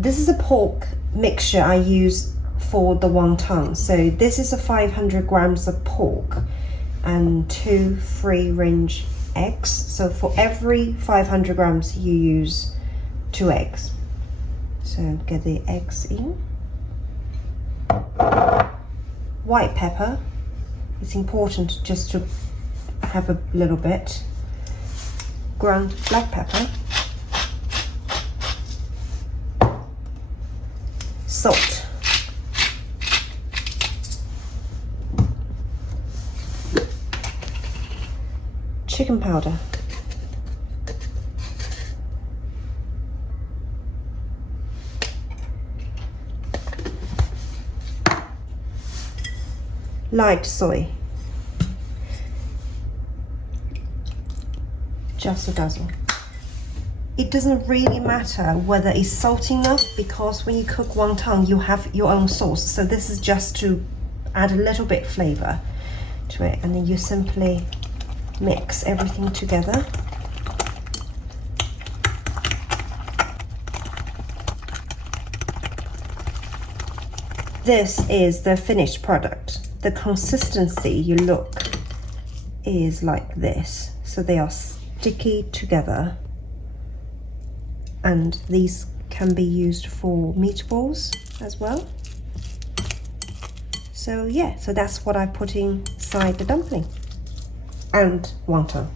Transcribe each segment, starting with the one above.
This is a pork mixture I use for the wonton. So this is a 500 grams of pork and 2 free-range eggs. So for every 500 grams you use 2 eggs. So get the eggs in. White pepper. It's important just to have a little bit. Ground black pepper. Salt. Chicken powder. Light soy. Just a dozen. It doesn't really matter whether it's salty enough, because when you cook wonton you have your own sauce, so this is just to add a little bit flavor to it, and then you simply mix everything together. This is the finished product. The consistency you look is like this, so they are sticky together, and these can be used for meatballs as well. So yeah, so that's what I put inside the dumpling and wonton.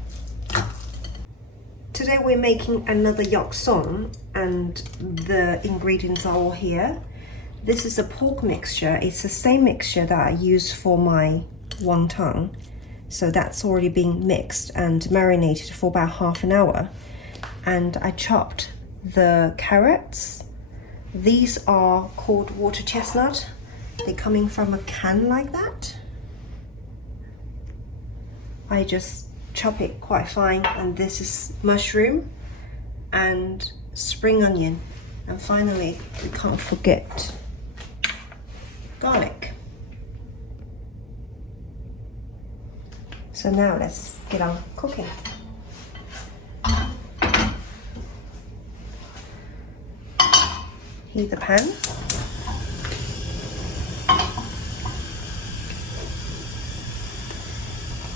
Today we're making another yolk song, and the ingredients are all here. This is a pork mixture. It's the same mixture that I use for my wonton. So that's already been mixed and marinated for about half an hour. And I chopped the carrots. These are called water chestnut. They're coming from a can like that. I just chop it quite fine, and this is mushroom and spring onion. And finally, we can't forget garlic. So now let's get on cooking. Heat the pan.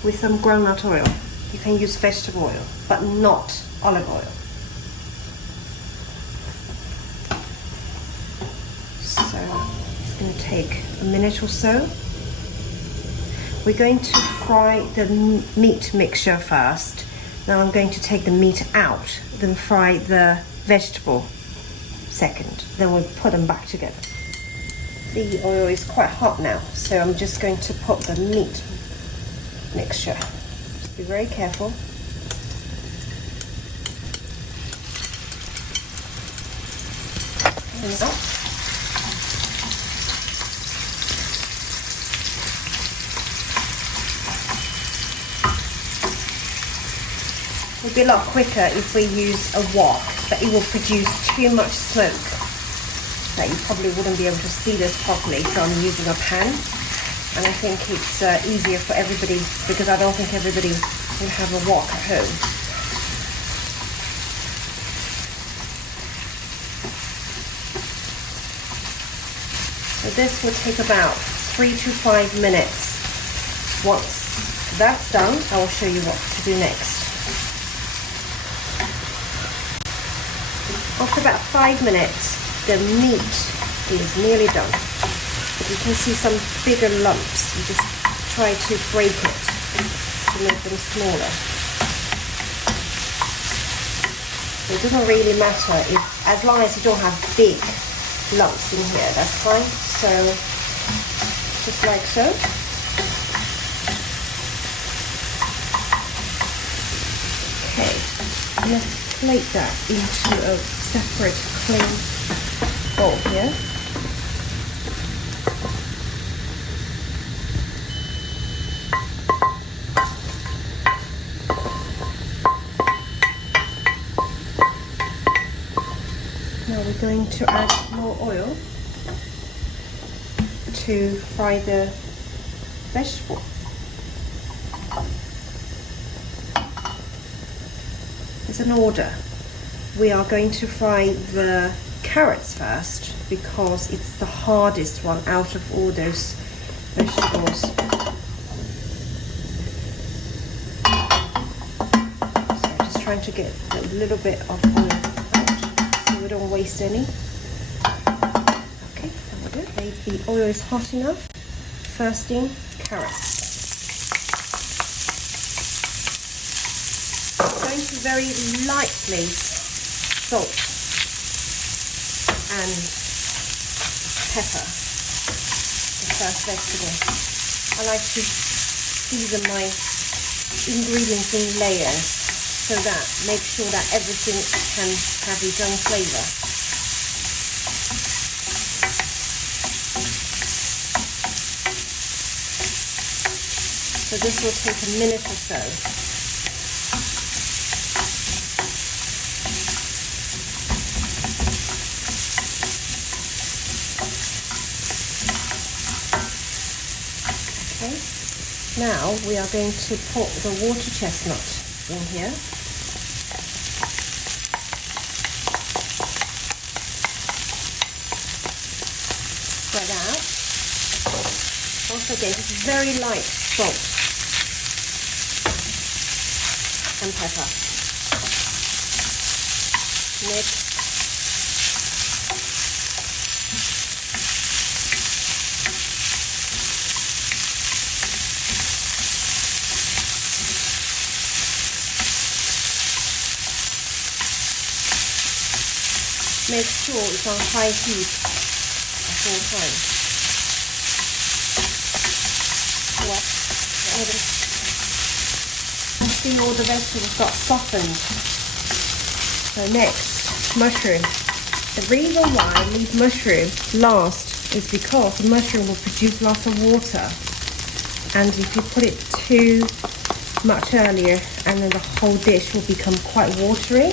With some groundnut oil. You can use vegetable oil, but not olive oil. So it's going to take a minute or so. We're going to fry the meat mixture first. Now I'm going to take the meat out, then fry the vegetable second. Then we'll put them back together. The oil is quite hot now, so I'm just going to put the meat mixture. Just be very careful. And up. It will be a lot quicker if we use a wok, but it will produce too much smoke that you probably wouldn't be able to see this properly, so I'm using a pan. And I think it's easier for everybody, because I don't think everybody will have a wok at home. So this will take about 3 to 5 minutes. Once that's done, I will show you what to do next. After about 5 minutes, the meat is nearly done. You can see some bigger lumps. You just try to break it to make them smaller. It doesn't really matter as long as you don't have big lumps in here, that's fine. So just like so. Okay, let's plate that into a separate clean bowl here. Now we're going to add more oil to fry the vegetable. It's an order. We are going to fry the carrots first because it's the hardest one out of all those vegetables. So just trying to get a little bit of oil out so we don't waste any. Okay, that will do. Okay, the oil is hot enough. First thing, carrots. Going to very lightly salt and pepper the first vegetable. I like to season my ingredients in layers so that make sure that everything can have its own flavor. So this will take a minute or so. Now we are going to put the water chestnut in here. Spread out. Also again, just very light salt and pepper. Mix. Make sure it's on high heat at all times. I see all the vegetables got softened. So next, mushroom. The reason why I leave mushroom last is because the mushroom will produce lots of water. And if you put it too much earlier, and then the whole dish will become quite watery.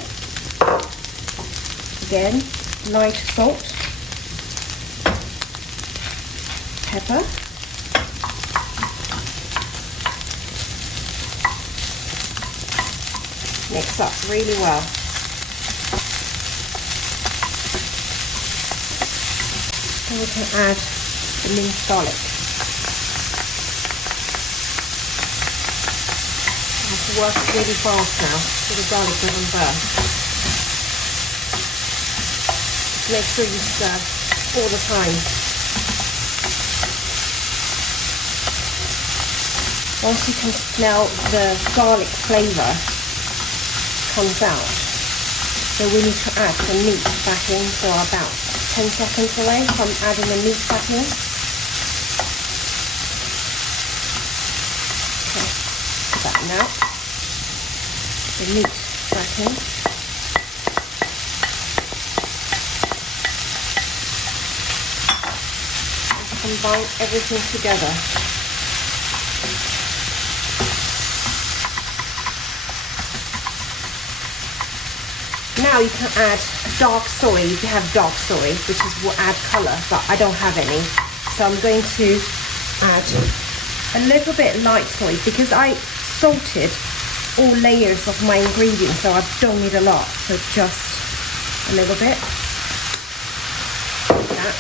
Again, light salt, pepper, mix up really well. Then we can add the minced garlic. You have to work really fast now so the garlic doesn't burn. Make sure you stir all the time. Once you can smell the garlic flavour comes out, so we need to add the meat back in, so about 10 seconds away from adding the meat back in. Okay, put that now. The meat back in. Combine everything together. Now you can add dark soy if you have dark soy, which will add colour, but I don't have any. So I'm going to add a little bit light soy because I salted all layers of my ingredients, so I don't need a lot. So just a little bit. Like that.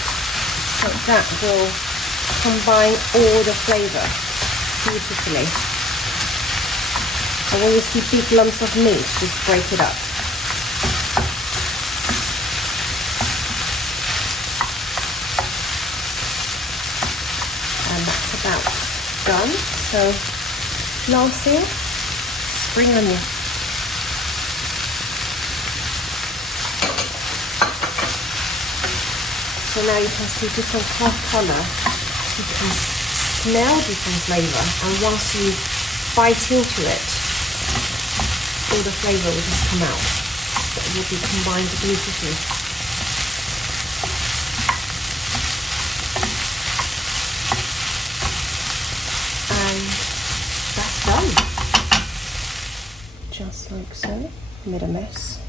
So that will combine all the flavour beautifully. And when you see big lumps of meat, just break it up. And that's about done. So last thing, spring onion. So now you can see different colour, you can smell different flavour, and once you bite into it, all the flavour will just come out. It will be combined beautifully. And that's done. Just like so. Made a mess.